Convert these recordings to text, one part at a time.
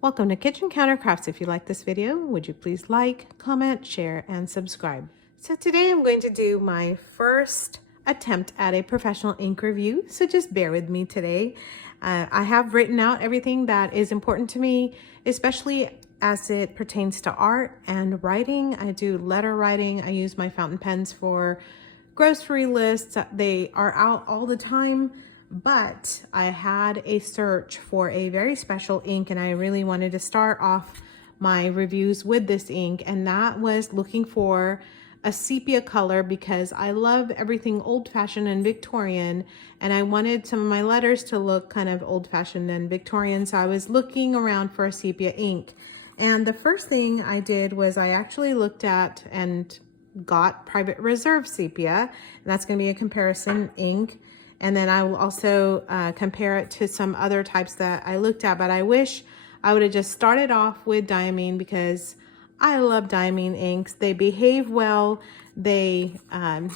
Welcome to Kitchen Counter Crafts. If you like this video, would you please like, comment, share, and subscribe. So today I'm going to do my first attempt at a professional ink review, so just bear with me today. I have written out everything that is important to me, especially as it pertains to art and writing. I do letter writing. I use my fountain pens for grocery lists. They are out all the time, but I had a search for a very special ink and I really wanted to start off my reviews with this ink, and that was looking for a sepia color because I love everything old-fashioned and Victorian, and I wanted some of my letters to look kind of old-fashioned and Victorian, so I was looking around for a sepia ink. And the first thing I did was I actually looked at and got Private Reserve Sepia, and that's going to be a comparison ink. And then I will also compare it to some other types that I looked at, but I wish I would have just started off with Diamine because I love Diamine inks. They behave well. They, I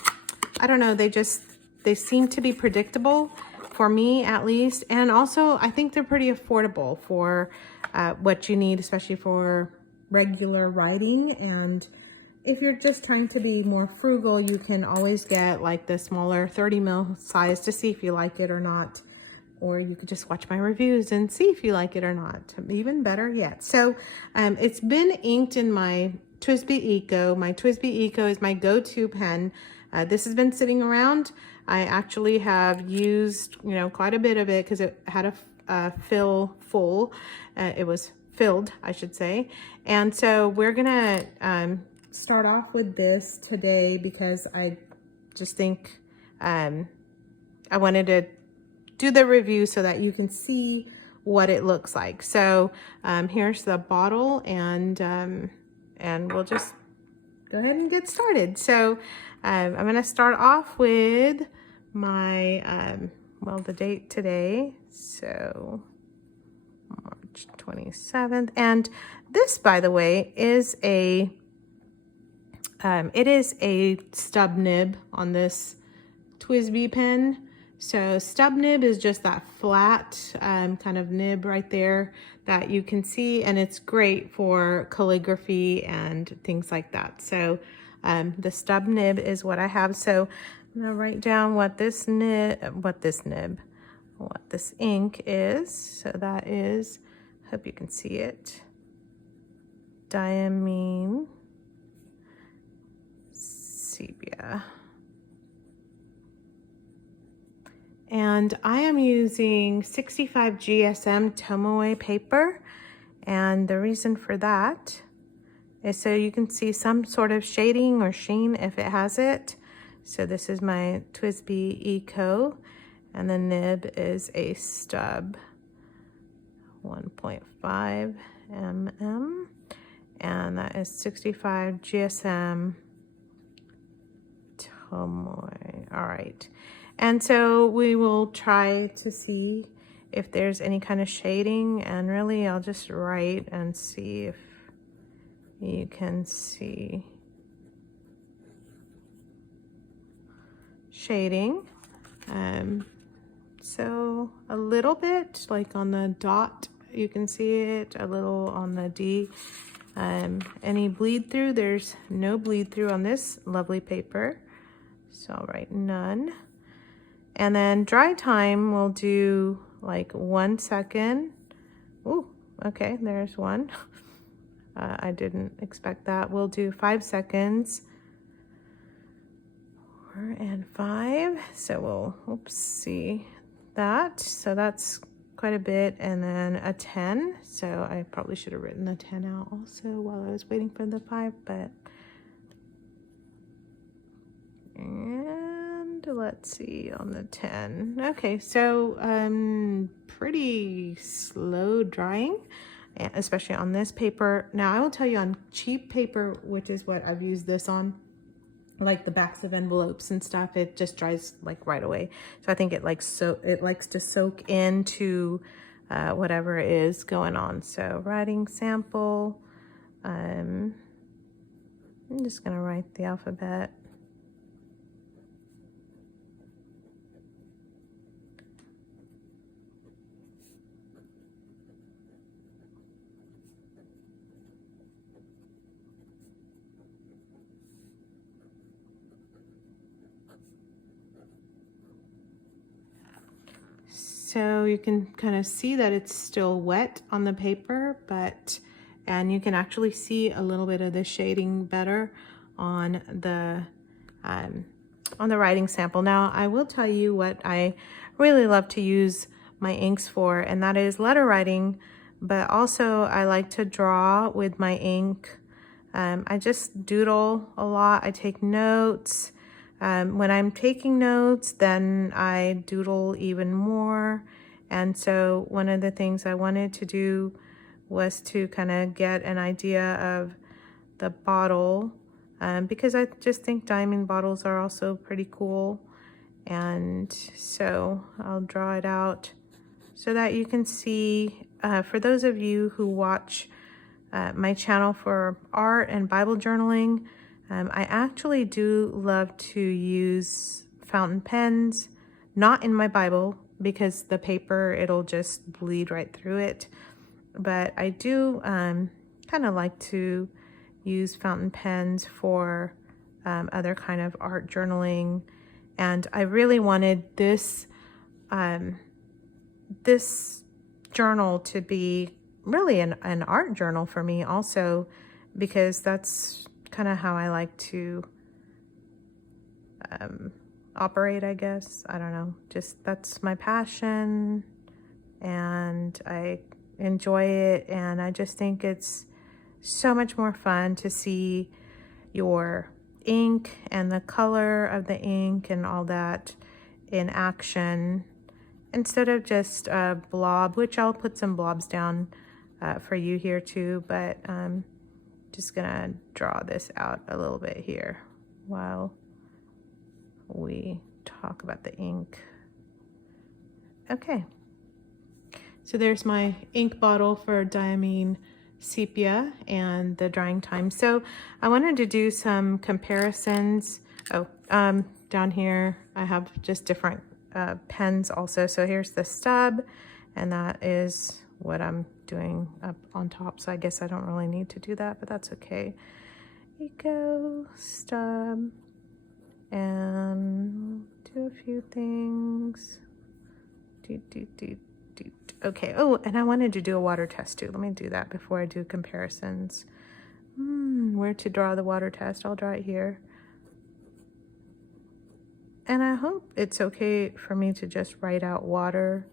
don't know, they seem to be predictable for me at least. And also I think they're pretty affordable for what you need, especially for regular writing. And if you're just trying to be more frugal, you can always get like the smaller 30 ml size to see if you like it or not. Or you could just watch my reviews and see if you like it or not. Even better yet. So it's been inked in my TWSBI Eco. My TWSBI Eco is my go-to pen. This has been sitting around. I actually have used, quite a bit of it because it had a fill full. It was filled, I should say. And so we're gonna start off with this today because I just think I wanted to do the review so that you can see what it looks like. So here's the bottle, and we'll just go ahead and get started. So I'm gonna start off with my well, the date today, so March 27th. And this, by the way, is it is a stub nib on this TWSBI pen. So stub nib is just that flat kind of nib right there that you can see, and it's great for calligraphy and things like that. So the stub nib is what I have. So I'm gonna write down what this ink is. So that is, hope you can see it, Diamine Sepia. And I am using 65 GSM Tomoe paper, and the reason for that is so you can see some sort of shading or sheen if it has it. So this is my TWSBI Eco, and the nib is a stub 1.5 mm, and that is 65 GSM Tomoe. All right. And so we will try to see if there's any kind of shading, and really I'll just write and see if you can see shading. So a little bit like on the dot, you can see it, a little on the D. Any bleed through, there's no bleed through on this lovely paper. So I'll write none. And then dry time, we'll do like 1 second. Ooh, okay, there's one. I didn't expect that. We'll do 5 seconds. 4 and 5. So we'll, oops, see that. So that's quite a bit. And then a 10. So I probably should have written the 10 out also while I was waiting for the 5, but. And let's see on the 10. Okay, so pretty slow drying, especially on this paper. Now I will tell you, on cheap paper, which is what I've used this on, like the backs of envelopes and stuff, it just dries like right away. So I think it likes to soak into whatever is going on. So writing sample, I'm just gonna write the alphabet. So you can kind of see that it's still wet on the paper, and you can actually see a little bit of the shading better on the writing sample. Now, I will tell you what I really love to use my inks for, and that is letter writing, but also I like to draw with my ink. I just doodle a lot. I take notes. When I'm taking notes, then I doodle even more. And so one of the things I wanted to do was to kind of get an idea of the bottle, because I just think diamond bottles are also pretty cool. And so I'll draw it out so that you can see, for those of you who watch my channel for art and Bible journaling, I actually do love to use fountain pens, not in my Bible because the paper, it'll just bleed right through it. But I do kind of like to use fountain pens for other kind of art journaling. And I really wanted this, this journal to be really an art journal for me also, because that's kind of how I like to operate, I guess. I don't know, just that's my passion and I enjoy it, and I just think it's so much more fun to see your ink and the color of the ink and all that in action instead of just a blob, which I'll put some blobs down for you here too, but just gonna draw this out a little bit here while we talk about the ink. Okay, so there's my ink bottle for Diamine Sepia and the drying time. So I wanted to do some comparisons. Down here I have just different pens also. So here's the stub, and that is what I'm doing up on top. So I guess I don't really need to do that, but that's okay. Eco, stub, and do a few things. Okay, oh, and I wanted to do a water test too. Let me do that before I do comparisons. Where to draw the water test? I'll draw it here. And I hope it's okay for me to just write out water.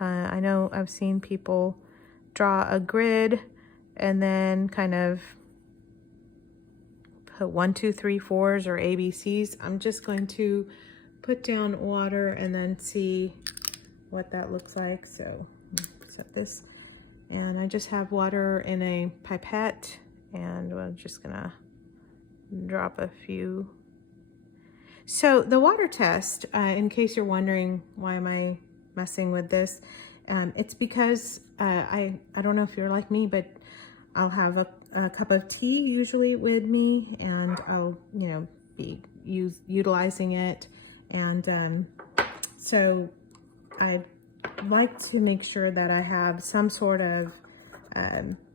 I know I've seen people draw a grid and then kind of put 1, 2, 3, 4s or ABCs. I'm just going to put down water and then see what that looks like. So set this, and I just have water in a pipette, and we're just gonna drop a few. So the water test, in case you're wondering why am I messing with this, it's because I don't know if you're like me, but I'll have a cup of tea usually with me, and I'll be utilizing it, and so I like to make sure that I have some sort of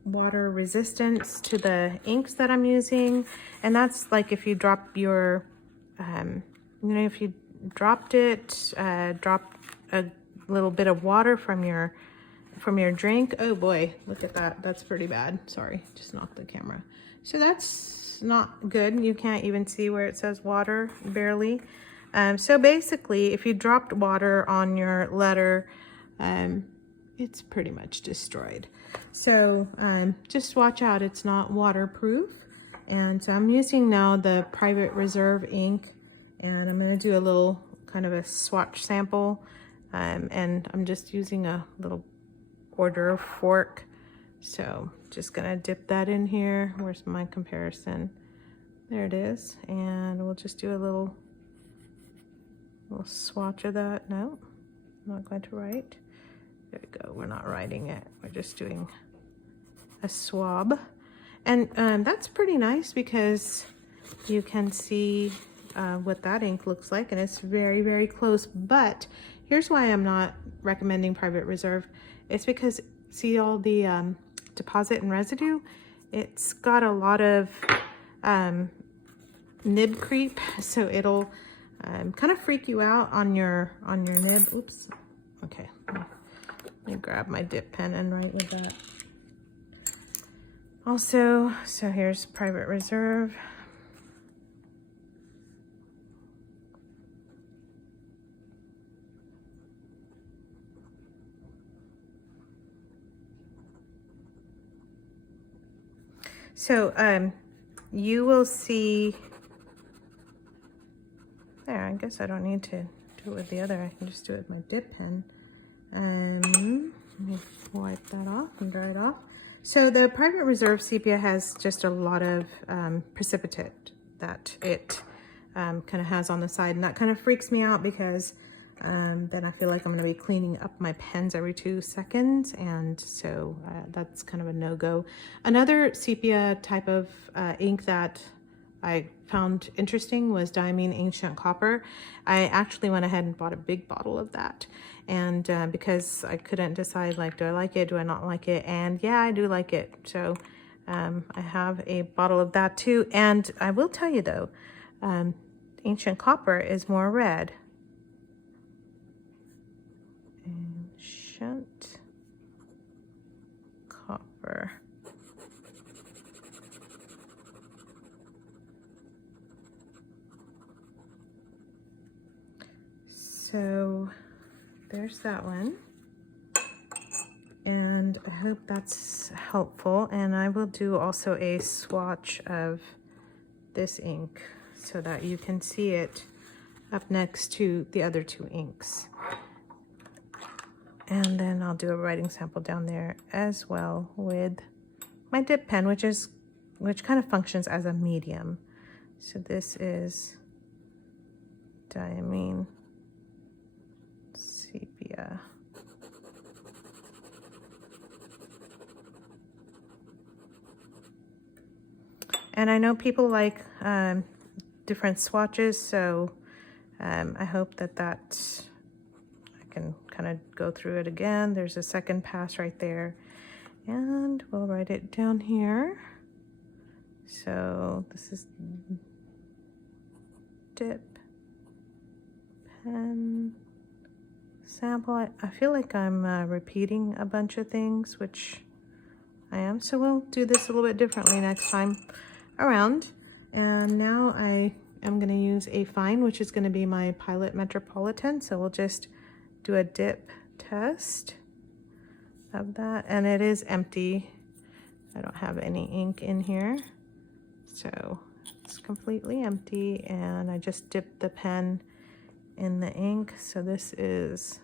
water resistance to the inks that I'm using. And that's like if you drop your if you dropped it, drop a little bit of water from your drink. Oh boy, look at that, that's pretty bad. Sorry, just knocked the camera. So that's not good. You can't even see where it says water, barely. So basically, if you dropped water on your letter, it's pretty much destroyed. So just watch out, it's not waterproof. And so I'm using now the Private Reserve ink, and I'm going to do a little kind of a swatch sample. And I'm just using a little hors d'oeuvre fork. So just going to dip that in here. Where's my comparison? There it is. And we'll just do a little swatch of that. No, I'm not going to write. There we go. We're not writing it. We're just doing a swab. And that's pretty nice because you can see what that ink looks like, and it's very, very close. But here's why I'm not recommending Private Reserve. It's because, see all the deposit and residue? It's got a lot of nib creep, so it'll kind of freak you out on your nib. Oops. Okay, let me grab my dip pen and write with that. Also, so here's Private Reserve. So you will see there. I guess I don't need to do it with the other. I can just do it with my dip pen. Let me wipe that off and dry it off. So the Private Reserve Sepia has just a lot of precipitate that it kind of has on the side, and that kind of freaks me out because then I feel like I'm going to be cleaning up my pens every 2 seconds, and so that's kind of a no-go. Another sepia type of ink that I found interesting was Diamine Ancient Copper. I actually went ahead and bought a big bottle of that, and because I couldn't decide, like, do I like it, do I not like it, and yeah, I do like it. So I have a bottle of that too, and I will tell you though, Ancient Copper is more red. Ancient Copper. So there's that one, and I hope that's helpful. And I will do also a swatch of this ink so that you can see it up next to the other 2 inks. And then I'll do a writing sample down there as well with my dip pen, which kind of functions as a medium. So this is Diamine Sepia. And I know people like different swatches, so I hope that I can kind of go through it again. There's a second pass right there, and we'll write it down here. So this is dip pen sample. I feel like I'm repeating a bunch of things, which I am, so we'll do this a little bit differently next time around. And now I am going to use a fine, which is going to be my Pilot Metropolitan. So we'll just do a dip test of that, and it is empty. I don't have any ink in here, so it's completely empty, and I just dipped the pen in the ink. So this is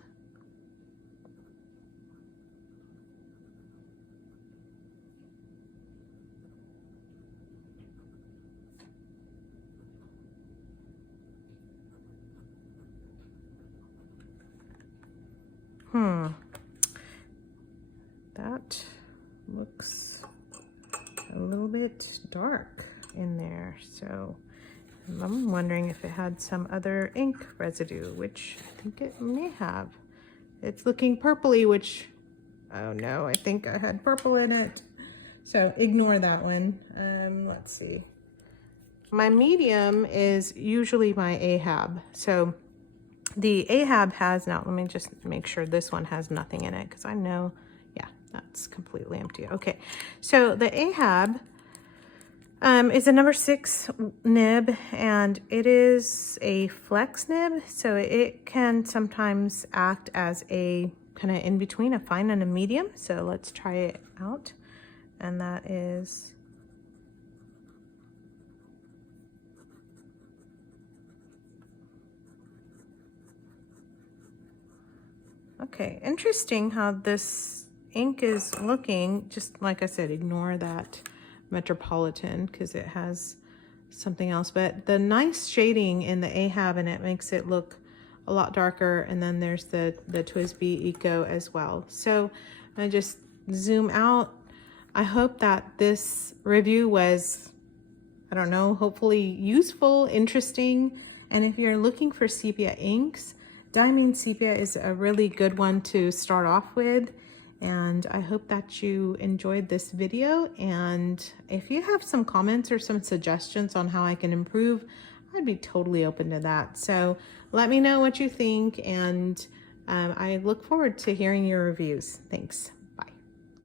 that looks a little bit dark in there, so I'm wondering if it had some other ink residue, which I think it may have. It's looking purpley, which, oh no, I think I had purple in it. So ignore that one. Let's see. My medium is usually my Ahab. So the Ahab has, now let me just make sure this one has nothing in it, because I know, yeah, that's completely empty. Okay, so the Ahab is a number 6 nib, and it is a flex nib, so it can sometimes act as a kind of in between a fine and a medium. So let's try it out, and that is okay. Interesting how this ink is looking. Just like I said, ignore that Metropolitan because it has something else, but the nice shading in the Ahab in it makes it look a lot darker. And then there's the TWSBI Eco as well. So I just zoom out. I hope that this review was, I don't know, hopefully useful, interesting. And if you're looking for sepia inks, Diamine Sepia is a really good one to start off with. And I hope that you enjoyed this video. And if you have some comments or some suggestions on how I can improve, I'd be totally open to that. So let me know what you think, and I look forward to hearing your reviews. Thanks.